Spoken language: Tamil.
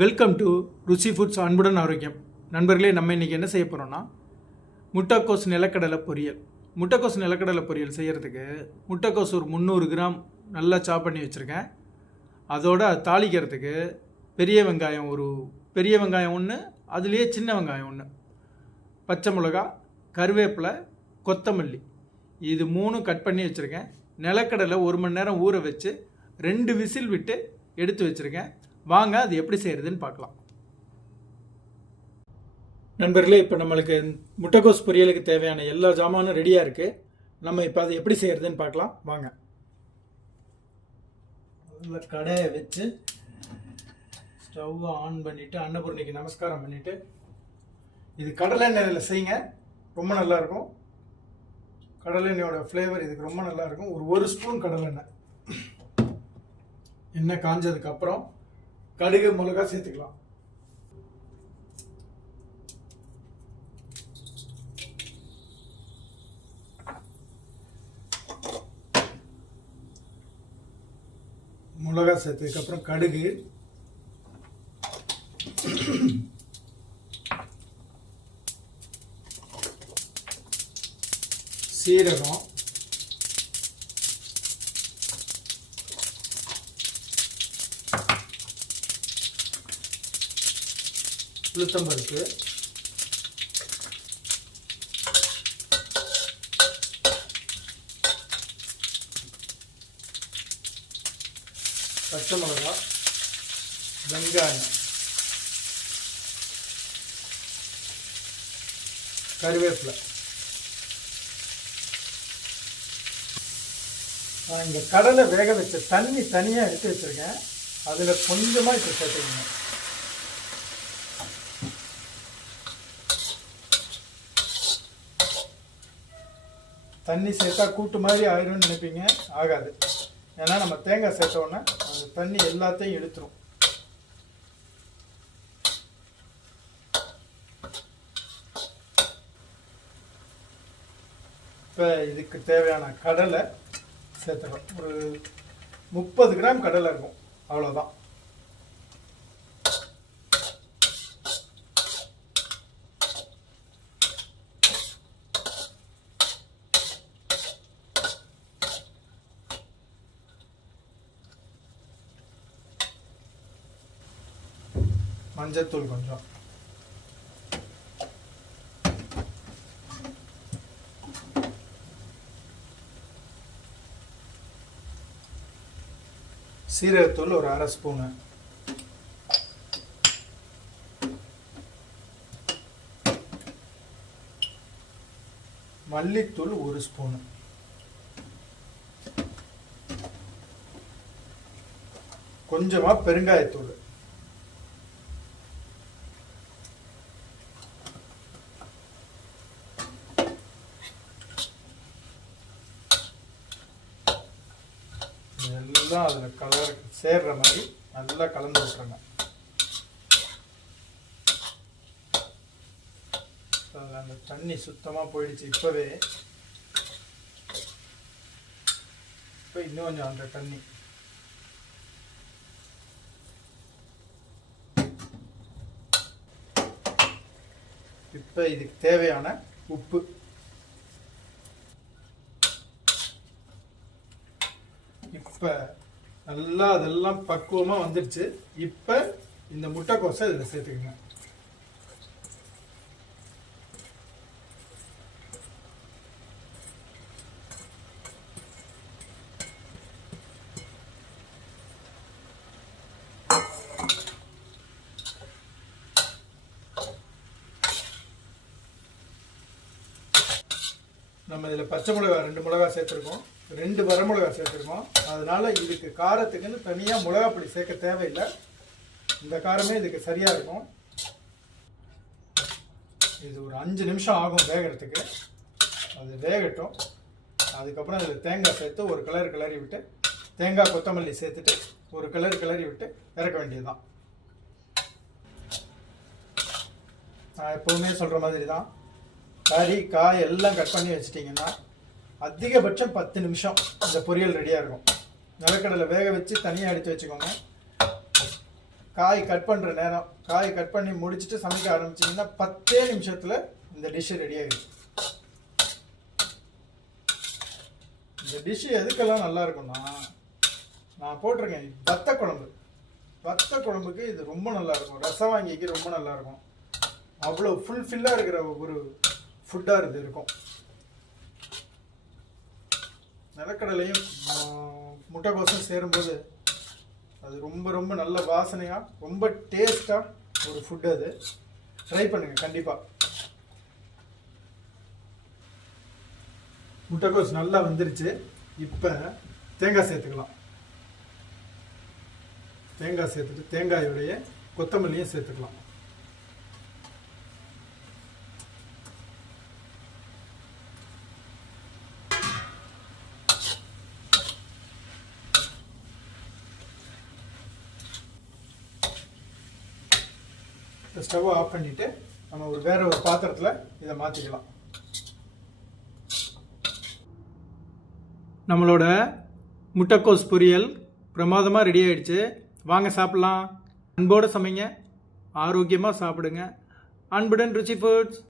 வெல்கம் டு ருசி ஃபுட்ஸ் அன்புடன் ஆரோக்கியம். நண்பர்களே, நம்ம இன்றைக்கி என்ன செய்ய போகிறோம்னா முட்டைக்கோஸ் நிலக்கடலை பொரியல். முட்டைக்கோஸ் நிலக்கடலை பொரியல் செய்கிறதுக்கு முட்டைக்கோஸ் ஒரு 300 கிராம் நல்லா சாப் பண்ணி வச்சுருக்கேன். அதோட தாளிக்கிறதுக்கு பெரிய வெங்காயம் ஒன்று, அதுலேயே சின்ன வெங்காயம் ஒன்று, பச்சை மிளகா, கருவேப்பிலை, கொத்தமல்லி, இது 3 கட் பண்ணி வச்சுருக்கேன். நிலக்கடலை 1 மணி நேரம் ஊற வச்சு 2 விசில் விட்டு எடுத்து வச்சுருக்கேன். வாங்க அது எப்படி செய்கிறதுன்னு பார்க்கலாம். நண்பர்களே, இப்போ நம்மளுக்கு முட்டைக்கோஸ் பொரியலுக்கு தேவையான எல்லா ஜாமானும் ரெடியாக இருக்குது. நம்ம இப்போ அதை எப்படி செய்கிறதுன்னு பார்க்கலாம் வாங்க. அதில் கடையை வச்சு ஸ்டவ்வை ஆன் பண்ணிவிட்டு அன்னபூர்ணிக்கு நமஸ்காரம் பண்ணிவிட்டு, இது கடலை எண்ணெயில் செய்யுங்க, ரொம்ப நல்லாயிருக்கும். கடலை எண்ணெயோட ஃப்ளேவர் இதுக்கு ரொம்ப நல்லாயிருக்கும். ஒரு ஸ்பூன் கடலை எண்ணெய் காஞ்சதுக்கப்புறம் கடுகு, மிளகா சேர்த்துக்கலாம். மிளகா சேர்த்ததுக்கப்புறம் கடுகு, சீரகம், உளுத்தம்பருப்பு, பச்சை மிளகா, வெங்காயம், கருவேப்பிலை. நான் இந்த கடலை வேக வச்ச தண்ணி தனியாக எடுத்து வச்சுருக்கேன். அதில் கொஞ்சமாக இப்போ சேர்த்துக்கணும். தண்ணி சேர்த்தா கூட்டு மாதிரி ஆயிரும்னு நினைப்பீங்க, ஆகாது. ஏன்னா நம்ம தேங்காய் சேர்த்தோன்னே அந்த தண்ணி எல்லாத்தையும் எடுத்துரும். இப்போ இதுக்கு தேவையான கடலை சேர்த்துறோம். ஒரு 30 கிராம் கடலை இருக்கும், அவ்வளோதான். மஞ்சத்தூள் கொஞ்சம், சீரகத்தூள் ஒரு 1/2 ஸ்பூனு, மல்லித்தூள் 1 ஸ்பூனு, கொஞ்சமா பெருங்காயத்தூள், எல்லாம் அதில் கலர் சேர்ற மாதிரி நல்லா கலந்து விட்டுருங்க. அதில் அந்த தண்ணி சுத்தமாக போயிடுச்சு. இப்போ இன்னும் கொஞ்சம் அந்த தண்ணி, இப்போ இதுக்கு தேவையான உப்பு, இப்போ நல்லா அதெல்லாம் பக்குவமாக வந்துடுச்சு. இப்போ இந்த முட்டைக்கோஸை இதில் சேர்த்துக்கங்க. நம்ம இதில் பச்சை மிளகா 2 மிளகா சேர்த்துருக்கோம், 2 வரமிளகா சேர்த்துருக்கோம். அதனால இதுக்கு காரத்துக்குன்னு தனியாக மிளகா பொடி சேர்க்க தேவையில்லை. இந்த காரமே இதுக்கு சரியாக இருக்கும். இது ஒரு 5 நிமிஷம் ஆகும் வேகிறதுக்கு. அது வேகட்டும். அதுக்கப்புறம் அதில் தேங்காய் சேர்த்து ஒரு கிளறி விட்டு, தேங்காய் கொத்தமல்லி சேர்த்துட்டு ஒரு கிளறி விட்டு இறக்க வேண்டியதுதான். நான் எப்போவுமே சொல்கிற மாதிரி தான், கறி காய் எல்லாம் கட் பண்ணி வச்சிட்டிங்கன்னா அதிகபட்சம் 10 நிமிஷம் இந்த பொரியல் ரெடியாக இருக்கும். நிலக்கடலை வேக வச்சு தனியாக எடுத்து வச்சுக்கோங்க. காய் கட் பண்ணுற நேரம், காய் கட் பண்ணி முடிச்சுட்டு சமைக்க ஆரம்பிச்சிங்கன்னா 10 நிமிஷத்தில் இந்த டிஷ்ஷு ரெடி ஆகிடும். இந்த டிஷ்ஷு எதுக்கெல்லாம் நல்லா இருக்கும்னா, நான் போட்டிருக்கேன் வத்த குழம்பு. வத்த குழம்புக்கு இது ரொம்ப நல்லா இருக்கும். ரசம் வாங்கிக்கு ரொம்ப நல்லா இருக்கும். அவ்வளோ ஃபுல்ஃபில்லாக இருக்கிற ஒரு ஃபுட்டாக இது இருக்கும். நிலக்கடலையும் முட்டைக்கோசும் சேரும்போது அது ரொம்ப ரொம்ப நல்ல வாசனையாக, ரொம்ப டேஸ்ட்டாக ஒரு ஃபுட்டு. அது ட்ரை பண்ணுங்கள் கண்டிப்பாக. முட்டைக்கோஸ் நல்லா வந்துருச்சு. இப்போ தேங்காய் சேர்த்துக்கலாம். தேங்காய் சேர்த்துட்டு தேங்காயோடைய கொத்தமல்லியும் சேர்த்துக்கலாம். ஸ்டவ்வை ஆஃப் பண்ணிவிட்டு நம்ம வேற ஒரு பாத்திரத்தில் இதை மாற்றிக்கலாம். நம்மளோட முட்டைக்கோஸ் பொரியல் பிரமாதமாக ரெடி ஆகிடுச்சு. வாங்க சாப்பிட்லாம். அன்போடு சமைங்க, ஆரோக்கியமாக சாப்பிடுங்க. அன்புடன் ருச்சி ஃபுட்ஸ்.